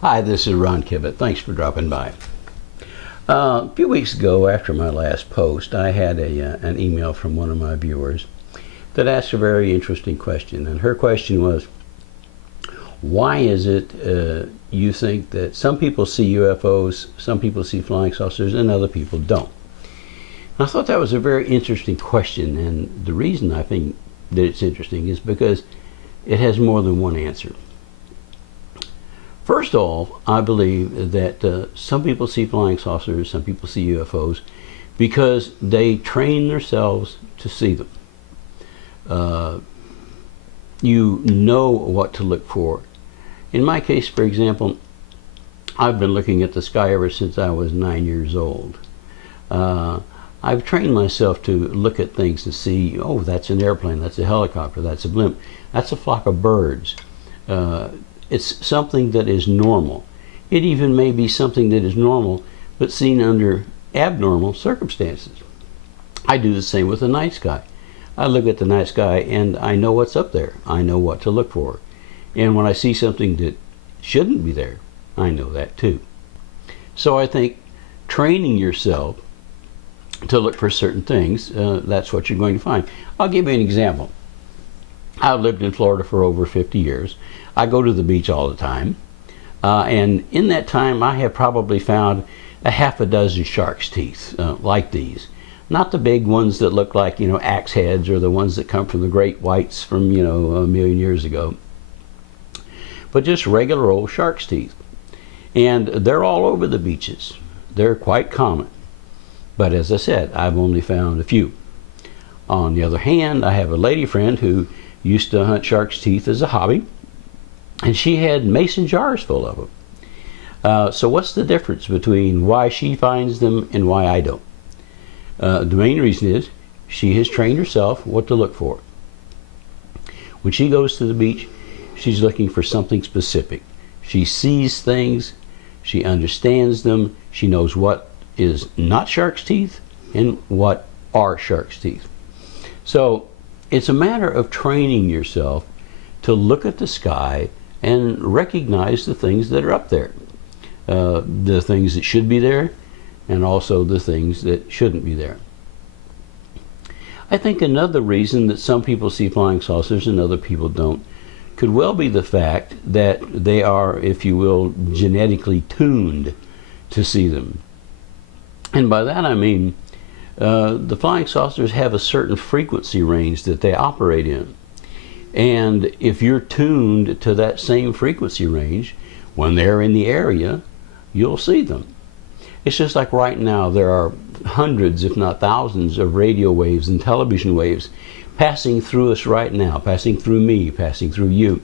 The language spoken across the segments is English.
Hi, this is Ron Kivett. Thanks for dropping by. A few weeks ago, after my last post, I had an email from one of my viewers that asked a very interesting question. And her question was, why is it you think that some people see UFOs, some people see flying saucers, and other people don't? And I thought that was a very interesting question, and the reason I think that it's interesting is because it has more than one answer. First of all, I believe that some people see flying saucers, some people see UFOs, because they train themselves to see them. You know what to look for. In my case, for example, I've been looking at the sky ever since I was 9 years old. I've trained myself to look at things to see, oh, that's an airplane, that's a helicopter, that's a blimp, that's a flock of birds. It's something that is normal. It even may be something that is normal, but seen under abnormal circumstances. I do the same with the night sky. I look at the night sky and I know what's up there. I know what to look for. And when I see something that shouldn't be there, I know that too. So I think training yourself to look for certain things, that's what you're going to find. I'll give you an example. I've lived in Florida for over 50 years. I go to the beach all the time. And in that time, I have probably found a half a dozen shark's teeth like these. Not the big ones that look like, axe heads, or the ones that come from the great whites from, a million years ago. But just regular old shark's teeth. And they're all over the beaches. They're quite common. But as I said, I've only found a few. On the other hand, I have a lady friend who used to hunt shark's teeth as a hobby, and she had mason jars full of them. So what's the difference between why she finds them and why I don't? The main reason is she has trained herself what to look for. When she goes to the beach, she's looking for something specific. She sees things, she understands them, she knows what is not shark's teeth and what are shark's teeth. So it's a matter of training yourself to look at the sky and recognize the things that are up there. The things that should be there, and also the things that shouldn't be there. I think another reason that some people see flying saucers and other people don't could well be the fact that they are, if you will, genetically tuned to see them. And by that I mean the flying saucers have a certain frequency range that they operate in. And if you're tuned to that same frequency range, when they're in the area, you'll see them. It's just like right now there are hundreds, if not thousands, of radio waves and television waves passing through us right now, passing through me, passing through you.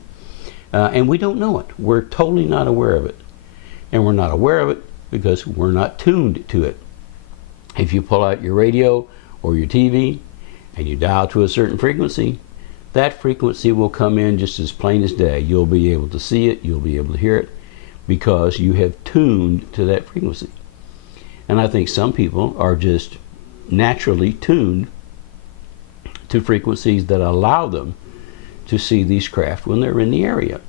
And we don't know it. We're totally not aware of it. And we're not aware of it because we're not tuned to it. If you pull out your radio or your TV and you dial to a certain frequency, that frequency will come in just as plain as day. You'll be able to see it, you'll be able to hear it, because you have tuned to that frequency. And I think some people are just naturally tuned to frequencies that allow them to see these craft when they're in the area.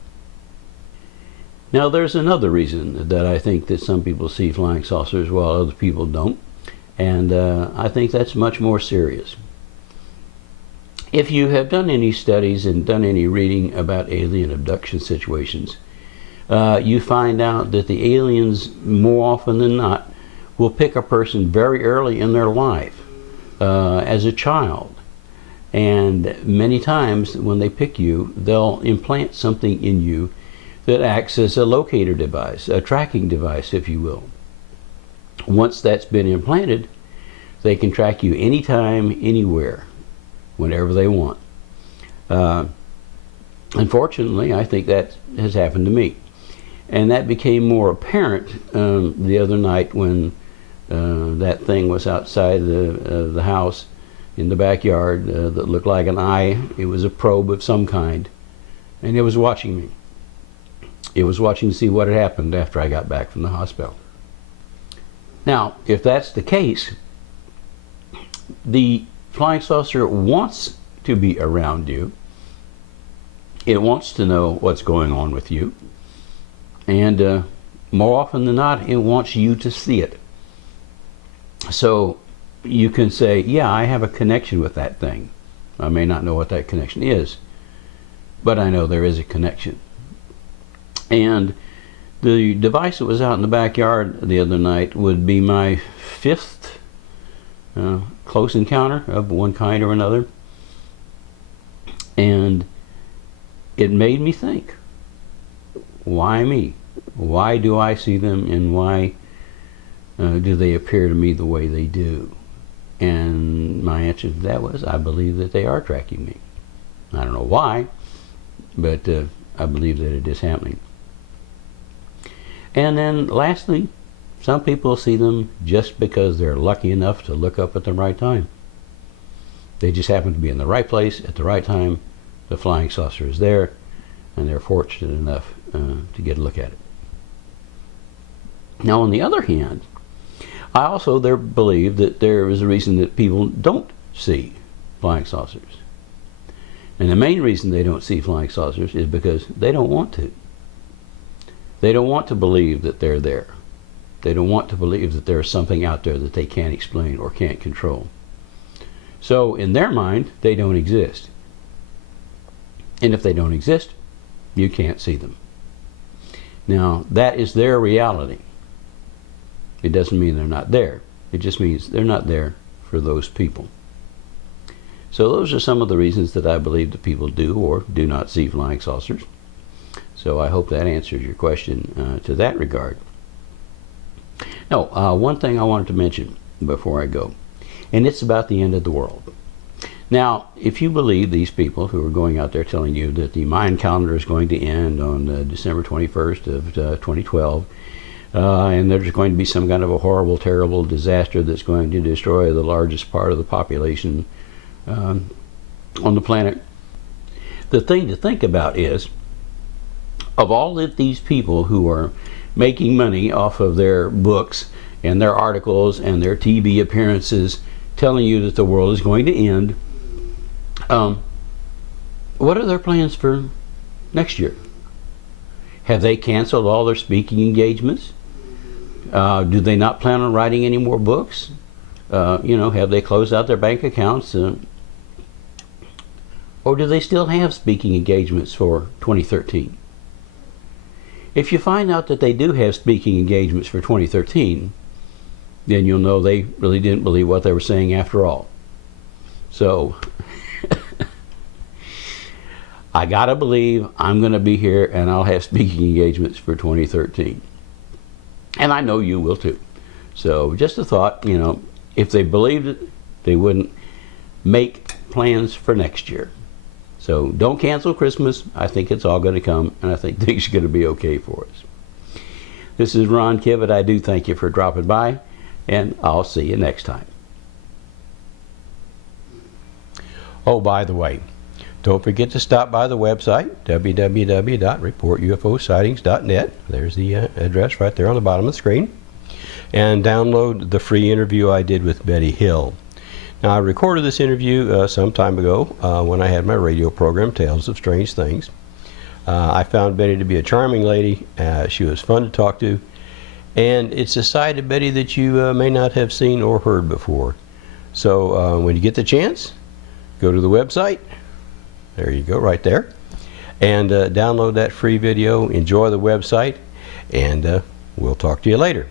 Now there's another reason that I think that some people see flying saucers while other people don't. And I think that's much more serious. If you have done any studies and done any reading about alien abduction situations, you find out that the aliens, more often than not, will pick a person very early in their life, as a child. And many times when they pick you, they'll implant something in you that acts as a locator device, a tracking device, if you will. Once that's been implanted, they can track you anytime, anywhere, whenever they want. Unfortunately, I think that has happened to me. And that became more apparent the other night when that thing was outside the house in the backyard that looked like an eye. It was a probe of some kind, and it was watching me. It was watching to see what had happened after I got back from the hospital. Now, if that's the case, the flying saucer wants to be around you. It wants to know what's going on with you. And more often than not, it wants you to see it. So you can say, yeah, I have a connection with that thing. I may not know what that connection is, but I know there is a connection. And the device that was out in the backyard the other night would be my 5th close encounter of one kind or another. And it made me think, why me? Why do I see them, and why do they appear to me the way they do? And my answer to that was, I believe that they are tracking me. I don't know why, but I believe that it is happening. And then lastly, some people see them just because they're lucky enough to look up at the right time. They just happen to be in the right place at the right time. The flying saucer is there, and they're fortunate enough to get a look at it. Now, on the other hand, I also believe that there is a reason that people don't see flying saucers. And the main reason they don't see flying saucers is because they don't want to. They don't want to believe that they're there. They don't want to believe that there's something out there that they can't explain or can't control. So in their mind, they don't exist. And if they don't exist, you can't see them. Now, that is their reality. It doesn't mean they're not there. It just means they're not there for those people. So those are some of the reasons that I believe that people do or do not see flying saucers. So I hope that answers your question to that regard. Now, one thing I wanted to mention before I go, and it's about the end of the world. Now, if you believe these people who are going out there telling you that the Mayan calendar is going to end on December 21st of 2012, and there's going to be some kind of a horrible, terrible disaster that's going to destroy the largest part of the population on the planet, the thing to think about is, of all of these people who are making money off of their books and their articles and their TV appearances telling you that the world is going to end, what are their plans for next year? Have they canceled all their speaking engagements? Do they not plan on writing any more books? Have they closed out their bank accounts? Or do they still have speaking engagements for 2013? If you find out that they do have speaking engagements for 2013, then you'll know they really didn't believe what they were saying after all. So, I gotta believe I'm gonna be here and I'll have speaking engagements for 2013. And I know you will too. So, just a thought, if they believed it, they wouldn't make plans for next year. So don't cancel Christmas. I think it's all going to come, and I think things are going to be okay for us. This is Ron Kivett. I do thank you for dropping by, and I'll see you next time. Oh, by the way, don't forget to stop by the website, www.reportufosighting's.net. There's the address right there on the bottom of the screen. And download the free interview I did with Betty Hill. Now, I recorded this interview some time ago when I had my radio program, Tales of Strange Things. I found Betty to be a charming lady. She was fun to talk to. And it's a side of Betty that you may not have seen or heard before. So when you get the chance, go to the website. There you go, right there. And download that free video. Enjoy the website. And we'll talk to you later.